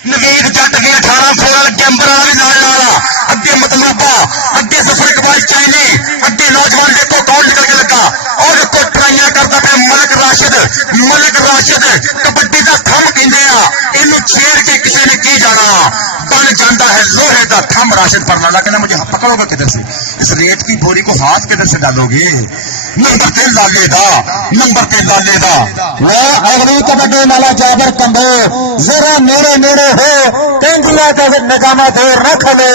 नवीद जट की 18-16 लगे अंबर वाली नाल अगे मतलूबा अगे जफर इकबाल चाइनी अगे नौजवान देखो कौन निकल के लगा और देखो ट्राइयां करता पे मलिक राशिद कबड्डी का थम कहते इन छेड़ के किसी ने की जाना बन जाता है लोहे का थम। राशिद फरमाना कहना मुझे पकड़ोगे किधर से, इस रेत की बोरी को हाथ किधर से डालोगे। नंबर ते लाले दा अगली कबड्डी वाला जाबर कंबे जरा नेड़े नेड़े हो पेंजिया का निगामा देर रख ले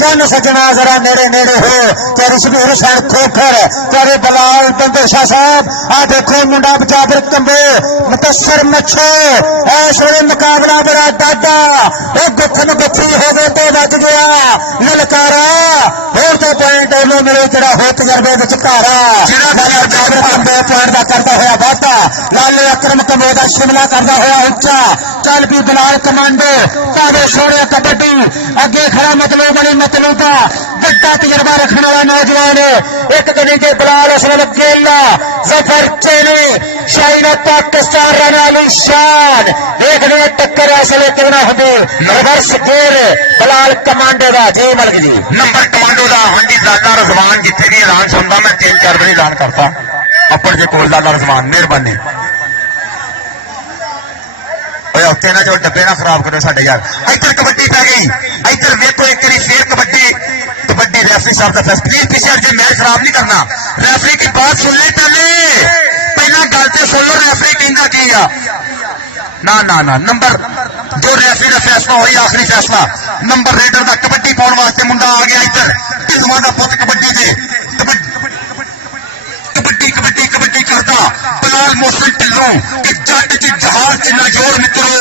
चन सजना जरा नेड़े नेड़े हो तेरी सुबह हुसैन खोखर तेरे बलाल बंदेशा साहब आ देखो मुंडा जाबर कंबे मुतसर मच्छे ऐसे मुकाबला बड़ा दादा वो गुत्थन गुत्थी हो गए तो बच गया ललकारा और तो पॉइंट लो मेरे तेरा हो तजर्बे विच घारा जाबर कंबे पॉइंट का करता हुआ वादा लाले अक्रम कंबे का शिमला करता हुआ उच्चा चल भी बलाल कमांडो तावे सोने कबड्डी अगे खड़ा मतलूब बनी मतलूबा बड़ा तजर्बा रखने वाला नौजवान एक गली के बलाल असलम केला जफर चेनी शाइन पाकिस्तान रहने वाली शान देखने टक्कर असले कितना होती रिवर्स गेर बलाल कमांडो का जी मलक जी नंबर कमांडो का हाँ जी लाला रजवान जिथे भी ऐलान सुनता मैं 3-4 बार ऐलान करता अपर जे कोल लाला रजवान मेहरबानी हफ्ते ना जो डब्बे ना खराब करो साडे यार। इधर कबड्डी पै गई इधर वेखो एक बारी फिर कबड्डी रेफरी साहब का फैसला प्लीज पीछे हट जाए, मैच खराब नहीं करना। रेफरी की बात सुन ले पहला गल तो सुन लो रेफरी कहना की आ ना ना ना नंबर जो रेफरी का फैसला हो आखिरी फैसला नंबर रेडर का कबड्डी पाने वास्ते मुंडा आ गया इधर किस्मा का पुत कबड्डी से कबड्डी करता बलाल मोहसिन ढिल्लों कि जट की जहाज च नजोर मित्रों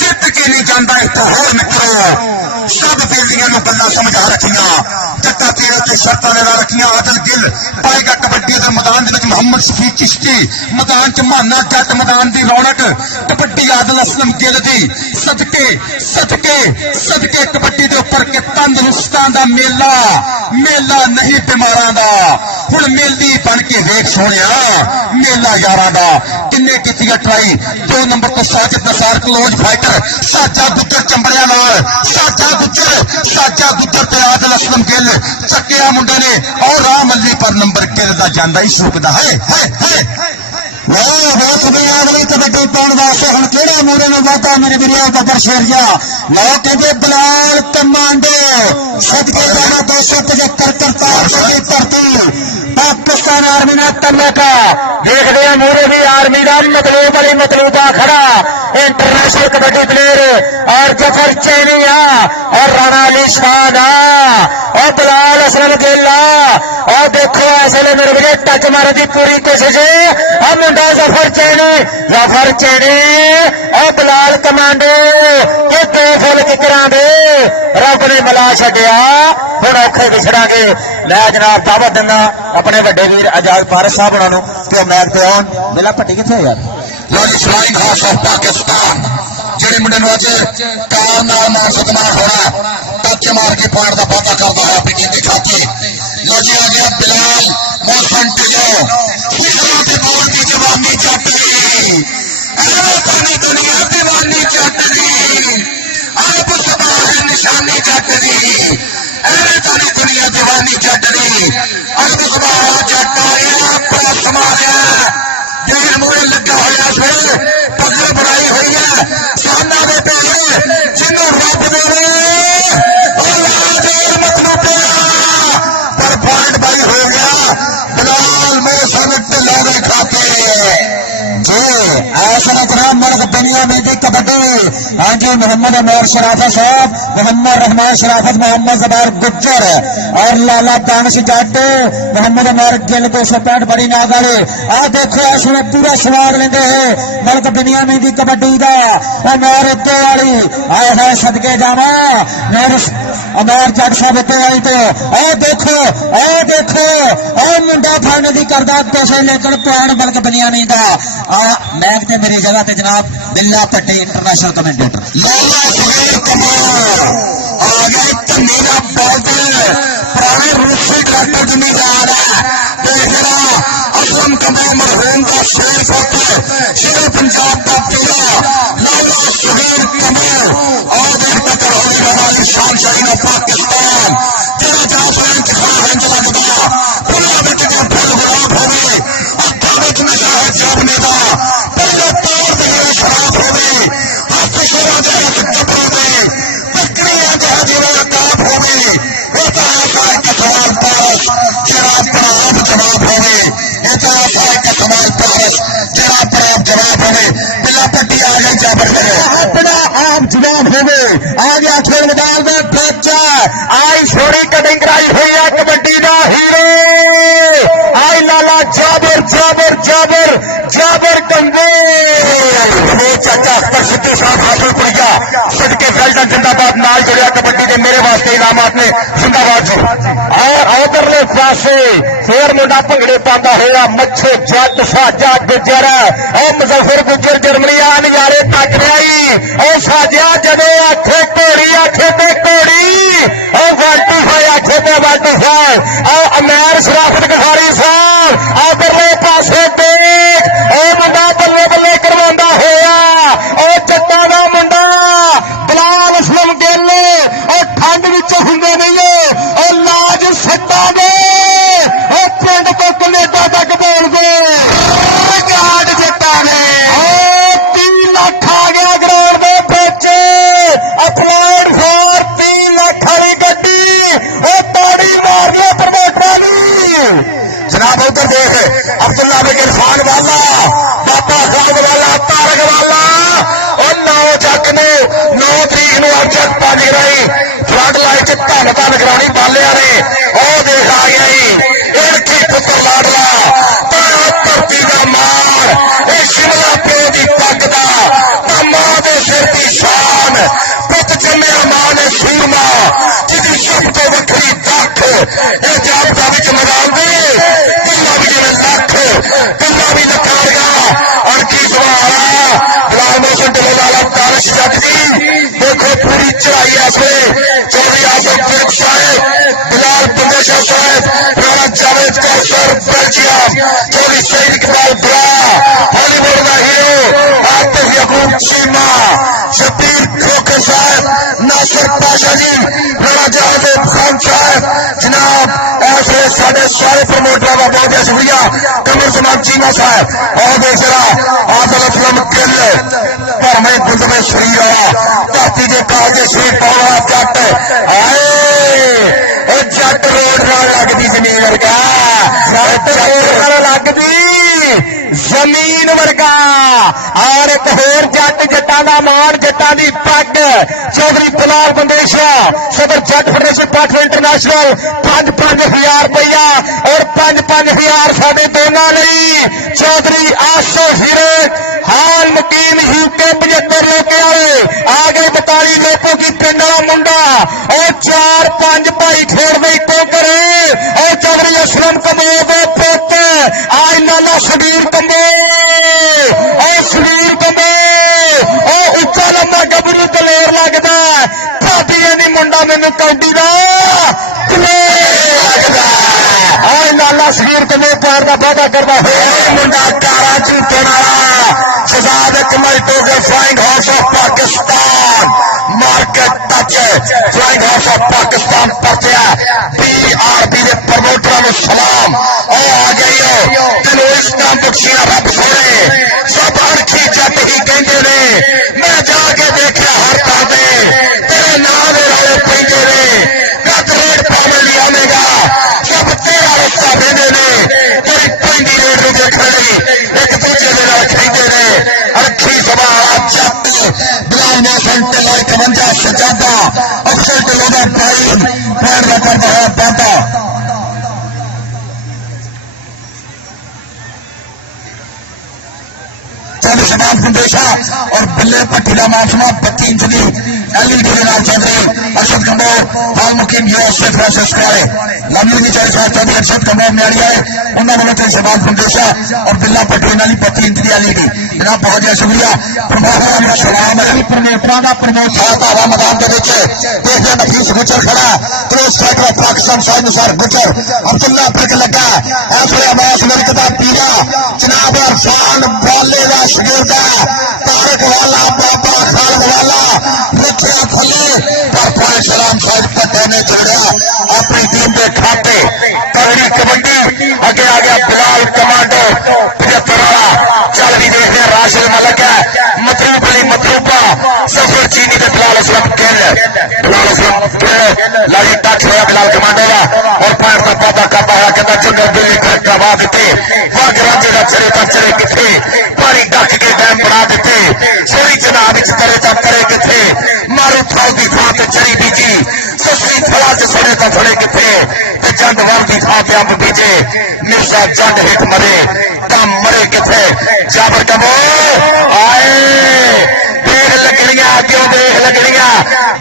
जित के नहीं जाता इतना होर मित्रों सब बेलियां गल्लां समझा रखिया जट्टा तेरे ते शर्तां लगा रखिया। आदल गिल पाएगा कबड्डी के मैदान मोहम्मद शफी चिश्ती मैदान च माना जट मैदान की रौनक कबड्डी आदल असलम गिल दी सदके कबड्डी के उपर के तंदरुस्तां दा मेला नहीं बीमारां दा हुण मेली बन के वेख सोनिया मेला यारां दा किन्ने कीतियां ट्राई 2 नंबर तो साजिद नसार क्लोज फाइटर साजा गुज्जर चंबड़िया नाल साजा गुज्जर ते आदल असलम गिल चक्किया मुंडे ने और राम अली पर नंबर गिल दा जांदा ही सुकदा है कबड्डी पाने वास्ते हम केड़ा मूरे में वादा मेरे वीरिया बबर शेरिया लो कहते बलाल कमांडो सदके जाना 275 करतार की धरती पाकिस्तान आर्मी ने तन्ने का देखते हैं मूरे भी आर्मी का मतलूब वाली मतलूबा खड़ा इंटरनेशनल कबड्डी प्लेयर और जफर चेनिया और राणा अली शान और बलाल असलम गिल्ला और देखो ऐसे मेरे बजे टच मारे की पूरी कोशिश और मुंडा जफर चेनी और बलाल कमांडो ये 2 फुल किकरां दे रब ने मिला छड्डिया हुण औखे विछड़ा के लै जनाब दावत दिंदा अपने वड्डे वीर आजाद पारस साहब उन्होंने कि मैच पे आउण मेला भट्टी कित्थे यार फ्लाइंग हाउस ऑफ पाकिस्तान जेडे मुंडे नूं अज काम नाल मान सन्मान होना टच मार के पॉइंट का वादा करदा है अपनी टीम की खातिर लो जी आ गया बिलाल मोहसिन ढिल्लों के बोल की जवानी चटनी दुनिया दीवानी चटनी आप सबाह निशानी चटनी दुनिया दीवानी चटनी अब सबाह चटाया प्लस मारिया देर मुरे लगा होया फिर पगल बनाई हुई है सामना दे पहले जिन्हों रब दे मतलब पर पॉइंट बाई हो गया बलाल मोहसिन ढिल्लों के खाते जी ऐसा जनाब मर्द दुनिया में दी कबड्डी हाँ जी मोहम्मद अमर शराफत साहब मोहम्मद रहमान शराफत मोहम्मद जबार गुज्जर और लाला दानिश जट मोहम्मद अमर गिल 265 बड़ी नाग वाले आ देखो ऐसे पूरा स्वाद लेंगे है मर्द दुनिया में दी कबड्डी का अमर उत्ते वाली आए है सदके जावा मेरे अमर जट साहब उत्ते वाली तो आ देखो मुंडा फाड़ने की करदा पैसे लेकर पुरान बल्क दुनिया में दा मैच ते मेरी जगह पे जनाब बिल्ला पट्टी इंटरनेशनल कमेंटेटर पुराने रूसी डॉक्टर जिम्मेदार असलम कमल मरहूम का शेर पंजाब का पीरा लाला सुहेल कमल ਪਾਰਸ ਜਿਹੜਾ ਪ੍ਰਾਪ ਜਵਾਬ ਹੋਵੇ ਇਹ ਤਾਂ ਇੱਕ ਸਮਾਜ ਪਾਰਸ ਜਿਹੜਾ ਪ੍ਰਾਪ ਜਵਾਬ ਹੋਵੇ ਬਿੱਲਾ ਪੱਟੀ ਆ ਗਈ ਜਾਬਰ ਕਰੇ अपना आप जवाब होवे आ गया खेल मैदान में बच्चा आई छोड़ी कटिंगराई हुई है कबड्डी का हीरो आई लाला जाबर जाबर जाबर जाबर कंगे चाचा प्रसिद्ध साथ हासिल पड़ गया सदके वेल्डन जिंदाबाद नाल जुड़िया कबड्डी के मेरे वास्ते इनामात ने जिंदाबाद जी और उधरले पासे फिर मुंडा भंगड़े पाता हुआ मच्छे जट साजा गुजर और मुजफ्फर गुजर जर्मनी आ नजारे तक आई और साजिया जदे आखे घोड़ी आखे ते घोड़ी और वाल्टी फाई आखे ते वाल्टी फाई और अमैर शराफत गफारी साहब उधरले पासे देख और मुंडा बल्ले बल्ले करवांदा होया और जट्टां दा मुंडा बिलाल असलम गिल और ठंड विच हुंदे नहीं और लाज सट्टा दे और पिंड तो कनेडा तक बोल दे गाड़ जट्टा ने 3 लाख आ गया ग्राउंड में बच्चे अपलोड फॉर 3 लाख वाली गड्डी और ताड़ी मार लिया प्रमोटर ने जनाब उधर देख अब्दुल्ला बिन इरफान वाला बाबा खान वाला तारक वाला और 9 जग ने 9 तरीक ਨੂੰ ਅਰਜਨ ਪੰਜ ਗਰਾਈ ਫਲੱਡ ਲਾਈਟ ਧੰਨ ਧੰਨ ਕਰਾਣੀ ਬਾਲਿਆਂ ਨੇ ਉਹ ਦੇਖ ਆ ਗਿਆ ਜੀ ਇਹ ਕੀ ਪੁੱਤਰ ਲਾਡਲਾ ਤਾਰਾ ਧਰਤੀ ਦਾ ਮਾਣ ਇਹ ਸ਼ਿਮਲਾ ਪਿਓ ਦੀ ਪੱਗ ਦਾ ਮਾਂ ਦੇ ਸਿਰ ਦੀ ਸ਼ਾਨ ਪੁੱਤ ਜੰਮਿਆ ਮਾਂ ਨੇ ਸੂਰਮਾ ਜਿਹਦੀ ਸ਼ਬ ਤੋਂ ਵੱਖਰੀ ਦੱਖ ਇਹ ਜਾਪਦਾ ਵਿੱਚ ਮੈਦਾਨ ਦੇ ਕਿੰਨਾ ਵੀ ਜਿਵੇਂ ਲੱਖ ਕਿੰਨਾ ਵੀ ਲਕਾਰ ਗਿਆ ਔਰ ਕੀ ਸਵਾਲ ਬਿਲਾਲ ਮੋਹਨ ਢਿੱਲੋਂ ਵਾਲਾ ਤਾਰਸ਼ ਜੱਟ ਜੀ देखो पूरी चढ़ाई ऐसे चौधरी आजम फिर साहेब बिलाल बंदेशा साहेब राणा जावेद कौसर बेल्जियम चौधरी शहीद इकबाल बुरा हॉलीवुड का हीरो आतिफ यकूब चीमा शबीर खोखर साहब नासिर पाशा जी राणा जावेद खान साहब जनाब ऐसे साढ़े सारे प्रमोटर का बहुत बहुत शुक्रिया कमर जमान चीमा साहब और दूसरा आदल असलम गिल पर मैं बुद्ध में शरीर आया ਧਰਤੀ ਦੇ ਕਾਲਜੇ ਸ਼ਰੀਰ ਪਾਉਣਾ ਜੱਟ ਆਏ ਉਹ ਜੱਟ ਰੋਡ ਨਾਲ ਲੱਗਦੀ ਜ਼ਮੀਨ ਵਰਗਾ जट रोड नाल लगदी जमीन वर्गा और एक होर जट जट्टां दा मान जट्टां दी पग चौधरी बिलाल बंदेशा सदर जट फेडरेशन पाठव इंटरनेशनल 5-5000 रुपया और 5-5000 साडे दोनां लई चौधरी आशो हीरो हाल मुकीम यूके 75 लोके आए आ गए 42 लोगों की पिंड वाला मुंडा और 4-5 भाई खेड़ में टोकर और चौधरी असलम कमोद पुत आज लाला शबीर कमो और शबीर कमो और उच्चा लंबा गबरू दलेर लगता भाभी नहीं मुंडा मैनू कौडी का आज लाला शबीर कमो प्यार का वादा करता है मुंडा काला जीतने वाला शहजाद कमल टोगे flying house of Pakistan market touch flying house of Pakistan परतिया BRB के प्रमोटर में सलाम और आ गई हो तेनों इस्लाम बख्शिया रब सोने सब अरखी जट ही कहते ने मैं जाके देखा हर पासे तेरे नाम दे वाले पेंगे ने कद रेट पावे लिया मेगा सब तेरा रास्ता भेजे ने तेरी पेंगी रेट को देखने लगी एक दूसरे के नाल खेलते ने अरखी सभा जट बिलाल मोहन ढिल्लों 51 सजादा अफसर ढिल्लों का भाई पैर का करता है बाबा चल शबाब बंदेशा और बिल्ले पट्टी का माफमा 32 इंचली LED के नाम चौधरी अरशद कमोर हाल मुकीम यूएस शेख राशेष कराए लवली जी चौधरी साहब चौधरी अरशद कमोर न्यारी आए उन्होंने मतलब शबाब बंदेशा और बिल्ला पट्टी नाली 32 इंचली LED जनाब बहुत बहुत शुक्रिया प्रमोटर सलाम प्रमोटरां दा प्रमोटर धारा मैदान के देखिए नफीस गुजर खड़ा क्लोज स्ट्राइकर पाकिस्तान साइड अनुसार गुजर अब्दुल्ला फिक लगा ऐसे अब्बास मलिक दा पीरा जनाब इरफान बाले दा शगिर्दा तारक वाला बाबा खालिद वाला रखिया थले पर पाए सलाम साइड पट्टे ने जोड़िया अपनी टीम के खाते करनी कबड्डी आगे आ गया बिलाल कमांडो 75 वाला चल भी देखते हैं राशिद मलक है मतरूब अली मतरूबा सफर चीनी के बिलाल असलम गिल लाली टच होया बिलाल कमांडो का और पैर का पौधा दबा दिते, वाघ रांझे का चरे तक चरे किथे, पानी डक के डैम बना दिते, सोरी चनाब विच तरे तक करे किथे, मारू थाल की थां ते चरी बीजी, सस्ती फला च सड़े तक फड़े किथे, ते जंड वर की थां ते अंब बीजे, मिर्जा जंड हिट मरे कम मरे किथे, जाबर कमो आए देख लगनिया क्यों देख लगनिया,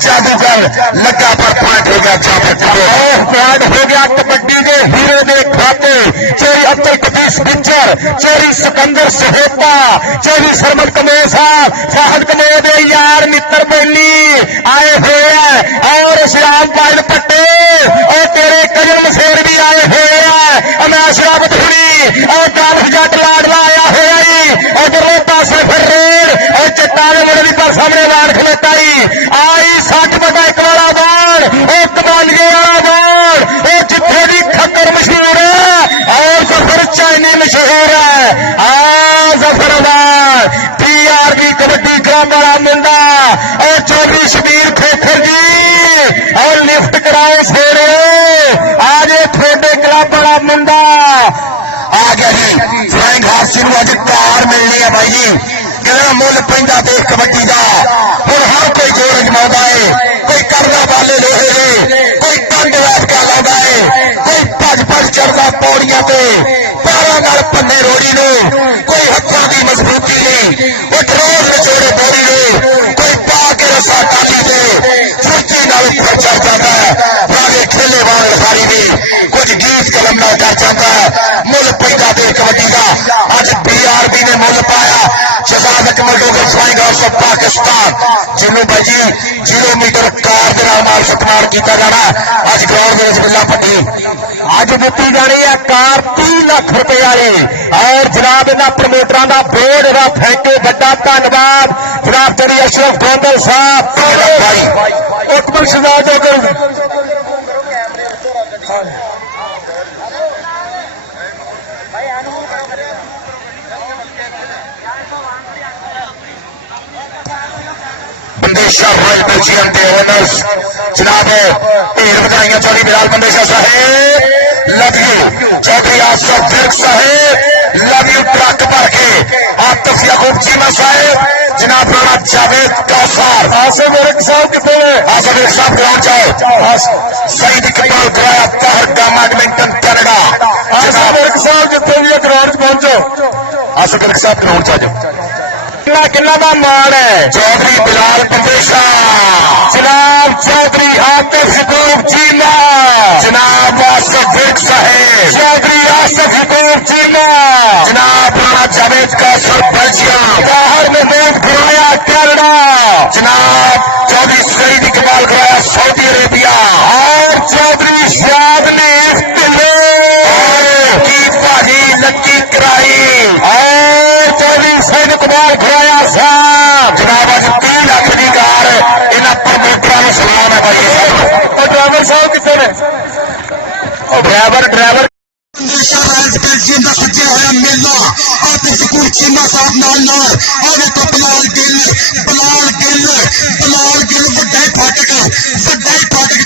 जादूगर लगा पर पॉइंट हो गया, जाबर कमो पॉइंट हो गया कबड्डी के हीरो ने खाते, चोरी अब्दुल कदीस बिचर, चोरी सिकंदर सहेता, चोरी शर्मन कमो साहब, फहद कमो दे यार मित्र बैली आए हुए हैं, और श्याम पायल पट्टे और तेरे कजन मसेर भी आए हुए हैं, अनाशरा बधुरी और कालख जट लाडला आया हुआ ही, और दोनों पासे फिर रोड और चट्टाने मुड़े पर सामने लाड़ खलोताई आई 60 बटा 1 वाला बाढ़ और कमालिए वाला बाढ़ और जिथे भी खतर मशहूर है और जफर चाइनी मशहूर है, जफरदार TRB कबड्डी ग्राम वाला मुंडा और चौधरी शबीर खोखर जी और लिफ्ट कराओ फेरे आज थोड़े क्लब वाला मुंडा आ गया जी, फ्लाइंग हादसे अज कार मिलनी है भाई जी, कहना मुल पैंदा देख कबड्डी का, हुण हर कोई जोर अजमाउंदा है, कोई करदा बाले लोहे दे, कोई कंड वैसका लाउंदा है, कोई भज भज चढ़दा पौड़ियां ते पैरां नाल भन्ने रोड़ी नूं, कोई हत्थां दी मजबूती नहीं, कोई रोज निचोड़े बोरी नूं, कोई पा के रसा टाली ते फुर्ती नाल उपर चढ़ जाता है, रागे खेले वाल सारी भी कुछ गीत कलम नाल कर जाता है, मुल पैदा दे कबड्डी का अज BRB ने मुल पाया, Shahzad Akmal Dogar Flying house of Pakistan जिन्हों भाई जी 0 मीटर कार के नाल मार सत्कार किया जाना अज ग्राउंड में बिल्ला पट्टी अज दिती जानी है कार 30 लाख रुपए वाली, और जनाब इन्होंने प्रमोटर का बोर्ड का थैंक यू बड़ा धन्यवाद जनाब तेरी अशरफ गोंदल साहब भाई उत्तम शहजाद बंदेशा रॉयल बेल्जियम के ओनर्स जनाब ढेर बधाइयां चौधरी बिलाल बंदेशा साहेब, लव यू चौधरी आसफ फिरक साहेब, लव यू ट्रक भर के आतिफ याकूब चीमा साहेब, जनाब राणा जावेद कौसर, आसिफ विरक साहब कितने हैं, आसिफ विरक साहब ग्राउंड जाओ, सईद इकबाल ग्राया ताहर गामा एडमिंटन कनाडा, आसिफ विरक साहब जितने भी ग्राउंड पहुंचो, आसिफ विरक साहब ग्राउंड जाओ, किन्ना का मान है चौधरी बिलाल बंदेशा, जनाब चौधरी आतिफ याकूब चीमा, जनाब आसिफ विरक साहेब, चौधरी आसिफ याकूब चीमा, जनाब राणा जावेद कौसर बेल्जियम, बाहर महमूद घुराया कनाडा, जनाब चौधरी सईद इकबाल घुराया सऊदी अरेबिया, और चौधरी शाद ने की भाजी लक्की कराई, और चौधरी सईद इकबाल घुराया साहब जनाब अज 30 लाख की कार इन्होंने प्रमोटर को सलाम है भाई, और ड्राइवर साहब कितने ने ड्राइवर बेल्जियम का सज्जा होया मेला आतिफ याकूब चीमा साहब नाल आगे तो बलाल गिल वड्डे फाटक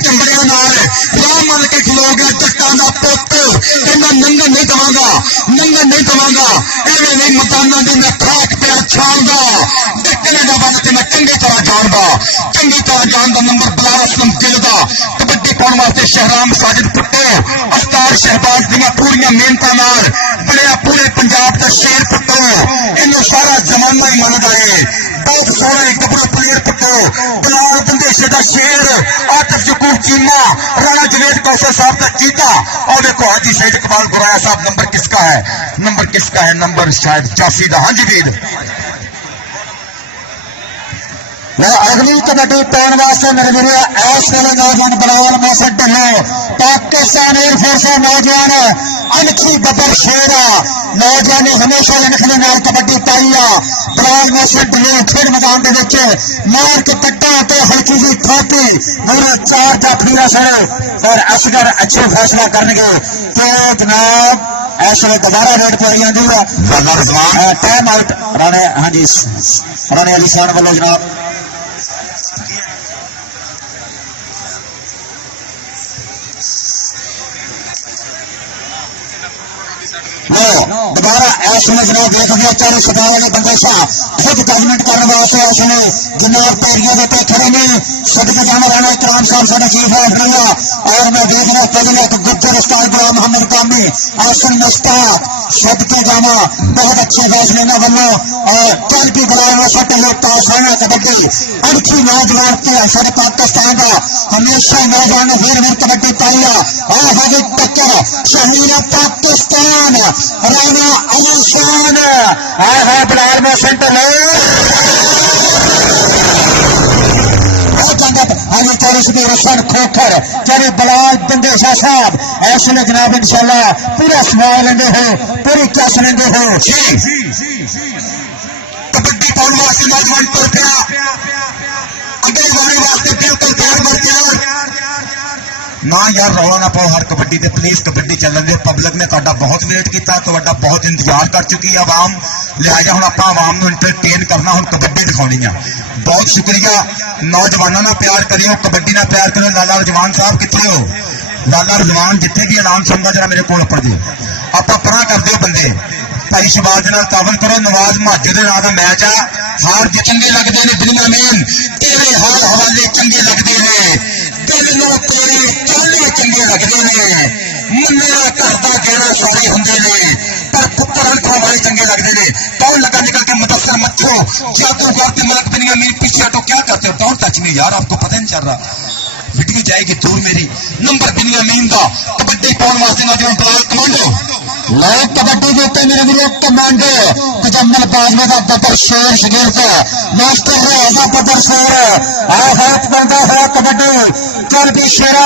चंबड़िया नाल राम मान के खलो गया जट्टां दा पुत्त कहना नंगन नहीं दवांगा एवें नहीं मकाना दी मैं खाक पे छांगा कनेडा वाले ते मैं चंगी तरह जानदा नंबर बलावसलम गिल दा कबड्डी पाउण वास्ते शहराम साजिद पुट्टो अवतार शहबाज दियां पूरियां मेहनतां नाल बड़िया पूरे पंजाब का शेर पुट्टो इन्हों सारा जमाना ही मनदा है, बहुत सोहना गबरू प्लेयर पुट्टो बिलाल बंदेशे का शेर आतिफ याकूब चीमा, राणा जावेद कौसर साहब का चीता, और देखो हाजी सईद इकबाल गुराया साहब नंबर किसका है, नंबर शायद जाफी का, हाँ जी वीर मैं अगली कबड्डी पाने वास्ते मेरे मेरे ऐश वाले नौजवान बलावल मैसेट है पाकिस्तान एयरफोर्स नौजवान अनखी बबर शेरा नौजवान ने हमेशा अनखली नाल कबड्डी पाई आ बलावल मैसेट ने खेल मैदान के विच मार के कट्टा ते हल्की सी थापी मेरे 4 जाफी सर और असगर अच्छे फैसला करनगे तो जनाब ऐसे दोबारा रेड पड़ी जाती है टाइम आउट राणे, हाँ जी राणे अली खान वालों जनाब लो दोबारा ऐश में जनाब देख लिया 40 सदारा के बंदेशा खुद जजमेंट करने वास्ते ऐश ने जिन्हें पेरिया देते खड़े ने सदके जाना रहना इकराम साहब से चीफ है अफरीला और मैं देख रहा पहले एक गुज्जर स्टाइल का मोहम्मद कामी आसन मुश्ताक सदके जाना बहुत अच्छे फैसले न बनो और कल की बड़ा वैसा पहले ताशाना कबड्डी अच्छी नौजवान की असर पाकिस्तान का हमेशा नौजवान वीर वीर कबड्डी पाइया और हजी टक्कर शहीद पाकिस्तान राना अली शान आए है बिलाल में सेंटर अली चौधरी रोशन खोखर चरी बलाल बंदेशा साहब ऐसे ने जनाब इंशाल्लाह पूरा सवाल लेंगे हो पूरी कैश लेंगे हो कबड्डी पाने वास्ते नौजवान पर गया अगे जाने वास्ते बिल्कुल तैयार मर गया ना यार रौला ना पाओ हर कबड्डी दे प्लीज कबड्डी चलन दे पब्लिक ने तुहाडा बहुत वेट किया तुहाडा बहुत इंतजार कर चुकी है आवाम लिहाजा हुण आपां आवाम नूं एंटरटेन करना हुण कबड्डी दिखाउणी है बहुत शुक्रिया नौजवानों ना प्यार करियो कबड्डी ना प्यार करो लाला रजवान साहब किथे हो लाला रजवान जिथे भी ऐलान सुनदा जरा मेरे कोल पढ़ दिओ आपां परा कर दिओ बंदे भाई शबाज नाल तावल करो नवाज महाजे दे नाल दा मैच आ हार जित चंगे लगदे ने दुनिया में तेरे हाल हवाले चंगे लगदे ने दिल नूं तेरे ताले चंगे लगदे ने मन्निया करदा जेड़ा सारे हुंदे ने पर पुत्तर अणखों वाले चंगे लगदे ने कौन लगा निकल के मुदस्सर मच्छो जादूगर के मलक दुनिया में पीछे हटो क्या करते हो कौन टच में यार आपको पता नहीं चल रहा वीडियो जाएगी दूर मेरी नंबर दुनिया में इंदा कबड्डी पाउन वास्ते नौजवान बलाल कमांडो लो कबड्डी के उत्ते मेरे वीरो कमांडो तजम्मल बाजवा दा बदर शेर शगीर का मास्टर है बदर शेर आ हाथ बंदा है कबड्डी चल भी शेरा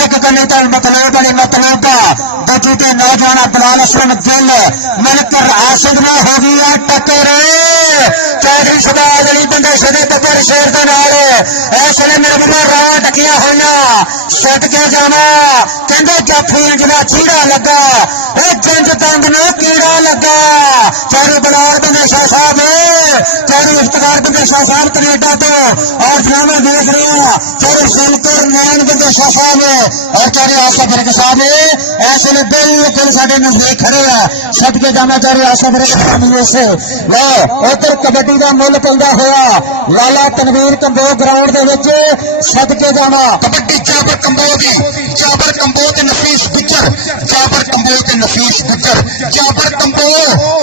एक गली तल मतलब बड़ी मतलब का दूजी ते नौजवान बलाल असलम दिल मिलकर हासिल ना हो गया टक्कर चौधरी शबाज अली बंदे शेरे बदर शेर दे नाल ऐसे ने मेरे वीरो राह टकिया होइया सदके जाना कहंदे जाफी जिला चीड़ा लगा जंज तंग में कीड़ा लगा चौधरी बलाल बंदेशा साहब चौधरी इफ्तिखार बंदेशा साहब कनेडा तो और जनाब देख रहे हैं चौधरी सुल्तान मान बंदेशा साहब और चौधरी आसफ रख साहब ऐसे ने बिल्कुल साडे नजदीक खड़े हैं सदके जाना चौधरी आसफ रख से लो उधर कबड्डी का मुल पैदा होया लाला तनवीर कंबो ग्राउंड दे विच सदके जाना कबड्डी जाबर कंबो दी जाबर कंबो ते नफीस गुजर जाबर कंबो ते नफीस गुजर जाबर कंबो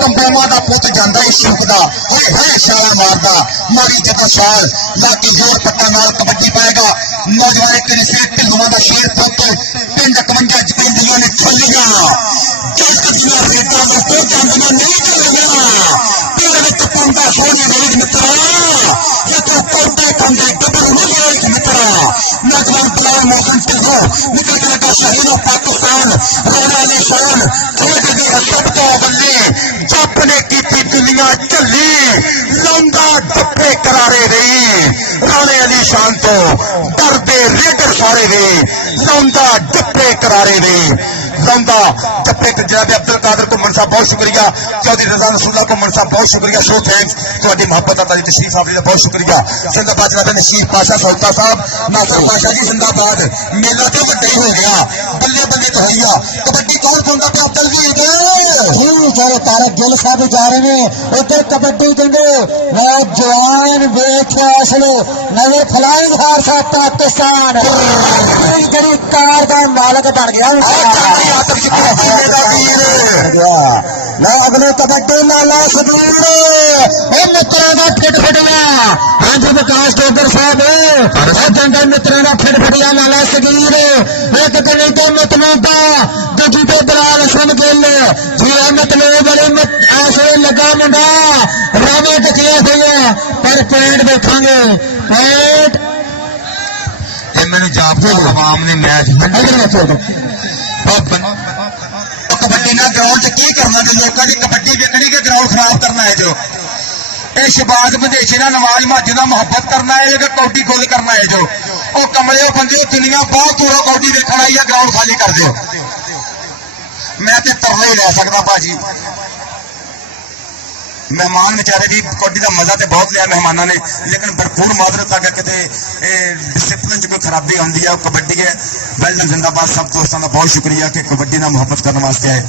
कंबोमा दा पुत जांदा इस शुभ दा होए होए शाला मारदा मारी जदा साल लाकी जोर पट्टा नाल कबड्डी पाएगा नौजवान तेरी सेहत ढिल्लुआ दा शेर पुत पिंड 51 जपिंडियां ने छोलियां जस कदियां रेटा वस्ते जंगना नहीं चलना पिंड विच पंदा सोने वेद मित्रा ये तो कोटे कंदे कबर नहीं वेद मित्रा नौजवान बलाल मौसम टिको निकल के लगा शहीद पाकिस्तान राना अली शान खेल दी सब तो बल्ले जप ने की दुनिया चली लौंदा डप्पे करारे रही राणे अली शान तो डरदे रेडर सारे वे लौंदा डप्पे करारे वे लौंदा डप्पे जनाब अब्दुल कादर घुम्मन साहब बहुत शुक्रिया चौधरी रजा रसूला घुम्मन साहब बहुत शुक्रिया सो थैंक्स ਤੁਹਾਡੀ ਮੁਹੱਬਤ ਦਾ ਤਸ਼ਰੀਫ ਆਵਰੀ ਦਾ ਬਹੁਤ ਸ਼ੁਕਰੀਆ जिंदाबाद जनाब नसीब पाशा सौता साहब नासर पाशा जी जिंदाबाद मेला तो ਵੱਡਾ ही हो गया बल्ले बल्ले तो होइया कबड्डी कौन सुनता पे अब्दुल जी चलो तारक गिल साहब जा रहे हैं उधर कबड्डी देंगे नौजवान बेचा असलो नवे फ्लाइंग हार्स पाकिस्तान गरी कार का मालक बन गया अगले कबड्डी लाला सबीर मित्रों का फिट फटिया हाँ जी विकास टोगर साहब जंगल मित्रों का फिट फटिया लाला सबीर एक गली तो मतलब दूजी तो बलाल सुन गिल जी मतलब बड़े आसरे लगा मुंडा रावे टकिया हुई पर पॉइंट देखेंगे पॉइंट मैंने जापो आवाम ने मैच कबड्डी ना ग्राउंड च की करना जो लोगों की कबड्डी देखनी कि ग्राउंड खराब करना है जो ये शबाज बंदेशे ना नवाज महाजे का मुहब्बत करना है कि कौडी गोल करना है जो वो कमले बंदे दुनिया बहुत दूरों कौडी देखना आई है ग्राउंड खाली कर दो मैं तो तरला ही लै सकता भाजी मेहमान बेचारे जी कबड्डी का मजा तो बहुत लिया मेहमानों ने लेकिन भरपूर मादरत अगर कितने डिसिप्लिन च कोई खराबी आती है कबड्डी है वेल जिंदाबाद सब दोस्तों का बहुत शुक्रिया कि कबड्डी का मुहब्बत करने वास्ते आए